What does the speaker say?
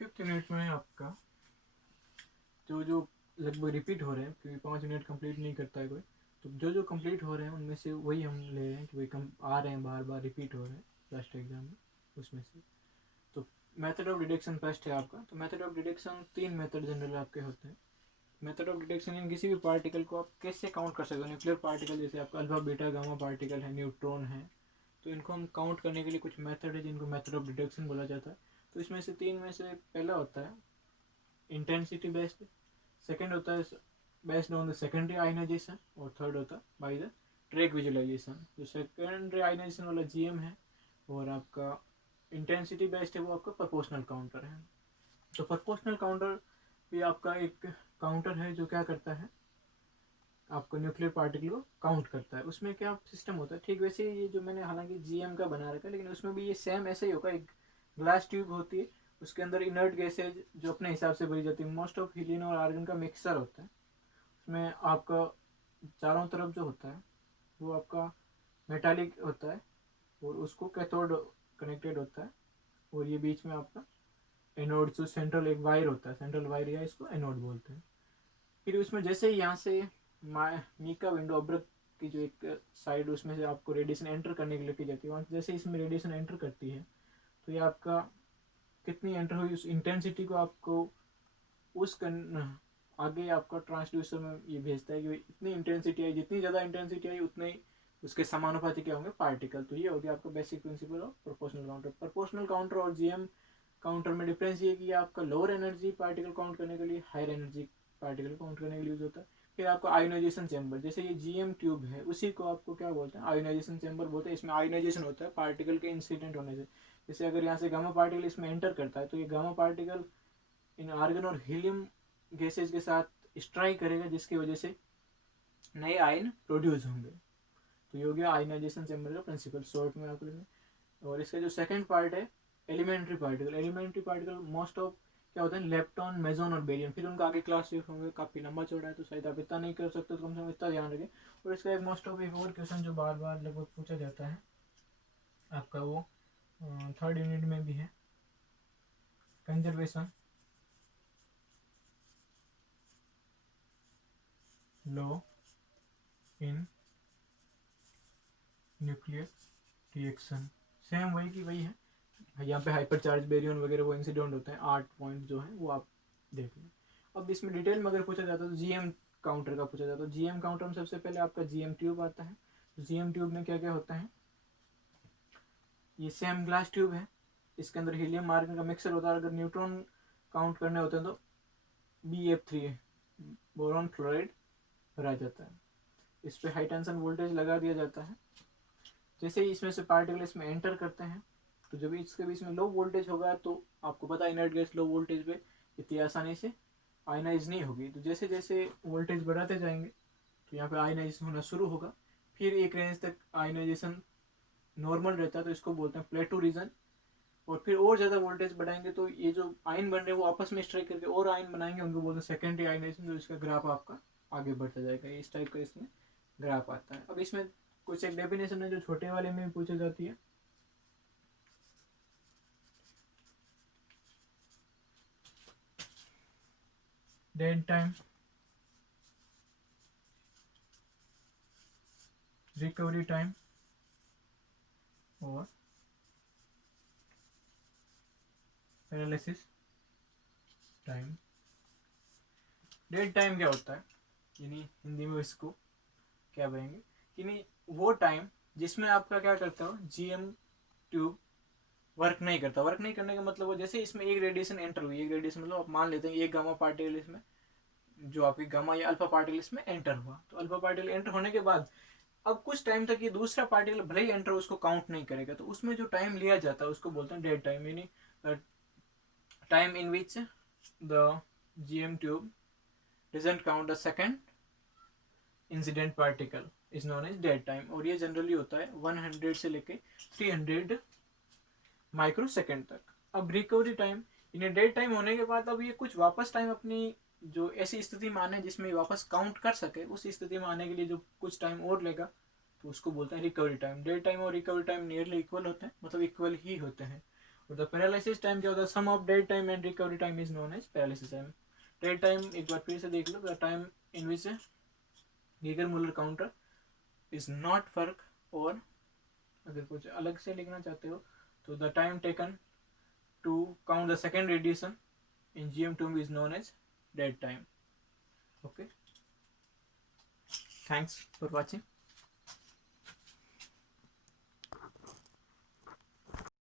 5th unit में आपका जो लगभग रिपीट हो रहे हैं, क्योंकि 5 यूनिट कंप्लीट नहीं करता है कोई, तो जो कंप्लीट हो रहे हैं उनमें से वही हम ले रहे हैं कि भाई कम आ रहे हैं, बार बार रिपीट हो रहे हैं लास्ट एग्जाम में, उसमें से। तो मेथड ऑफ डिडक्शन फर्स्ट है आपका। तो method of deduction 3 method general आपके होते हैं। मेथड ऑफ डिडक्शन इन किसी भी पार्टिकल को आप कैसे काउंट कर सकते हो। न्यूक्लियर पार्टिकल जैसे आपका अल्फा बीटा गामा पार्टिकल है, न्यूट्रॉन है, तो इनको हम काउंट करने के लिए कुछ मेथड है जिनको मेथड ऑफ डिडक्शन बोला जाता है। तो इसमें से 3 में से पहला होता है इंटेंसिटी बेस्ड, सेकेंड होता है based on the secondary ionization, और थर्ड होता है बाय द ट्रैक विजुअलाइजेशन। जो सेकेंडरी आयनाइजेशन वाला जीएम है और आपका इंटेंसिटी बेस्ड है वो आपका प्रोपोर्शनल काउंटर है। तो प्रोपोर्शनल काउंटर भी आपका एक काउंटर है जो क्या करता है, आपको न्यूक्लियर पार्टिकल को काउंट करता है। उसमें क्या सिस्टम होता है, ठीक वैसे ये जो मैंने हालांकि जीएम का बना रखा है, लेकिन उसमें भी ये सेम ऐसे ही होगा। एक ग्लास ट्यूब होती है, उसके अंदर इनर्ट गैसेज जो अपने हिसाब से भरी जाती है। मोस्ट ऑफ हीलियम और आर्गन का मिक्सचर होता है। उसमें आपका चारों तरफ जो होता है वो आपका मेटालिक होता है और उसको कैथोड कनेक्टेड होता है, और ये बीच में आपका एनोड जो सेंट्रल एक वायर होता है, सेंट्रल वायर या इसको एनोड बोलते हैं। फिर उसमें जैसे ही यहाँ से मीका विंडो अब्रक की जो एक साइड उसमें से आपको रेडिएशन एंटर करने के लिए की जाती है, वहाँ जैसे इसमें रेडिएशन एंटर करती है तो ये आपका कितनी एंटर हुई उस इंटेंसिटी को आपको उस आगे आपका ट्रांसड्यूसर में ये भेजता है कि इतनी इंटेंसिटी आई, जितनी ज़्यादा इंटेंसिटी आई उतने ही उसके समानुपाती क्या होंगे पार्टिकल। तो ये हो गया आपका basic principle of proportional counter. Proportional counter और जीएम काउंटर में डिफरेंस ये कि आपका लोअर एनर्जी पार्टिकल काउंट करने के लिए, हायर एनर्जी पार्टिकल काउंट करने के लिए यूज होता है। फिर आपका आयोनाइजेशन चैम्बर, जैसे ये जीएम ट्यूब है उसी को आपको क्या बोलते हैं, आयोनाइजेशन चैम्बर बोलते हैं। इसमें आयोनाइजेशन होता है पार्टिकल के इंसिडेंट होने से। जैसे अगर यहाँ से गामा पार्टिकल इसमें एंटर करता है तो ये गामा पार्टिकल इन आर्गन और हीलियम गैसेज के साथ स्ट्राइक करेगा, जिसकी वजह से नए आयन प्रोड्यूस होंगे। तो ये हो गया आयनाइजेशन चैम्बर का प्रिंसिपल शॉर्ट में आपको। और इसका जो सेकंड पार्ट है elementary particle. Elementary particle most of क्या होता है, लेप्टॉन, मेजोन और बेरियम। फिर उनका आगे क्लास होंगे, काफ़ी लंबा चौड़ा है तो शायद आप इतना नहीं कर सकते, तो कम से कम इतना ध्यान रखें। और इसका एक मोस्ट ऑफ एक और क्वेश्चन जो बार बार लगभग पूछा जाता है आपका, वो 3rd यूनिट में भी है, conservation law in nuclear reaction. Same वही की वही है, यहाँ पे हाइपर चार्ज बेरियन वगैरह वो इंसिडेंट होते हैं। 8 पॉइंट जो है वो आप देख लें। अब इसमें डिटेल में अगर पूछा जाता है तो जीएम काउंटर का पूछा जाता है। जीएम काउंटर में सबसे पहले आपका जीएम ट्यूब आता है। जीएम ट्यूब में क्या क्या होता है, ये सेम ग्लास ट्यूब है, इसके अंदर हीलियम आर्गन का मिक्सर होता है। अगर न्यूट्रॉन काउंट करने होते हैं तो BF3 बोरॉन फ्लोराइड भरा जाता है। इस पर हाई टेंशन वोल्टेज लगा दिया जाता है। जैसे ही इसमें से पार्टिकल इसमें एंटर करते हैं तो जब इसके बीच में लो वोल्टेज होगा तो आपको पता है इनर्ट गैस लो वोल्टेज पे इतनी आसानी से आयनाइज नहीं होगी। तो जैसे जैसे वोल्टेज बढ़ाते जाएंगे तो यहाँ पे आयनाइजेशन होना शुरू होगा। फिर एक रेंज तक आयनाइजेशन नॉर्मल रहता है, तो इसको बोलते हैं प्लेटो रीजन। और फिर और ज़्यादा वोल्टेज बढ़ाएंगे तो ये जो आयन बन रहे हैं वो आपस में स्ट्राइक करके और आयन बनाएंगे, उनको बोलते हैं सेकेंडरी आयनाइजेशन। जो इसका ग्राफ आपका आगे बढ़ता जाएगा, इस टाइप का इसमें ग्राफ आता है। अब इसमें कुछ एक डेफिनेशन है जो छोटे वाले में भी पूछी जाती है। डेड टाइम, रिकवरी टाइम और पैरालिसिस टाइम। डेड टाइम क्या होता है, यानी हिंदी में इसको क्या कहेंगे, यानी वो टाइम जिसमें आपका क्या करता हो, जीएम ट्यूब वर्क नहीं करता। वर्क नहीं करने का मतलब वो जैसे इसमें एक रेडिएशन एंटर हुई, एक रेडिएशन मतलब आप मान लेते हैं एक गामा पार्टिकल इसमें, जो आपकी गामा या अल्फा पार्टिकल इसमें एंटर हुआ, तो अल्फा पार्टिकल एंटर होने के बाद अब कुछ टाइम तक ये दूसरा पार्टिकल भले ही एंटर उसको काउंट नहीं करेगा। तो उसमें जो टाइम लिया जाता है उसको बोलते हैं डेड टाइम, यानी time in which the GM tube doesn't count the second incident particle is known as dead time. और ये जनरली होता है 100 से लेके 300 माइक्रो सेकेंड तक। अब रिकवरी टाइम, इन्हें डेड टाइम होने के बाद अब ये कुछ वापस टाइम अपनी जो ऐसी स्थिति में आने जिसमें वापस काउंट कर सके, उस स्थिति में आने के लिए जो कुछ टाइम और लेगा तो उसको बोलते हैं रिकवरी टाइम। डेड टाइम और रिकवरी टाइम नियरली इक्वल होते हैं, मतलब इक्वल ही होते हैं। और द पैरालिसिस टाइम क्या होता है, sum of dead time and recovery time is known as paralysis time. Dead time एक बार फिर से देख लो, the time in which Geiger Muller counter is not work, और अगर कुछ अलग से लिखना चाहते हो तो the time taken to count the second radiation in GM tomb is known as dead time. Okay, thanks for watching.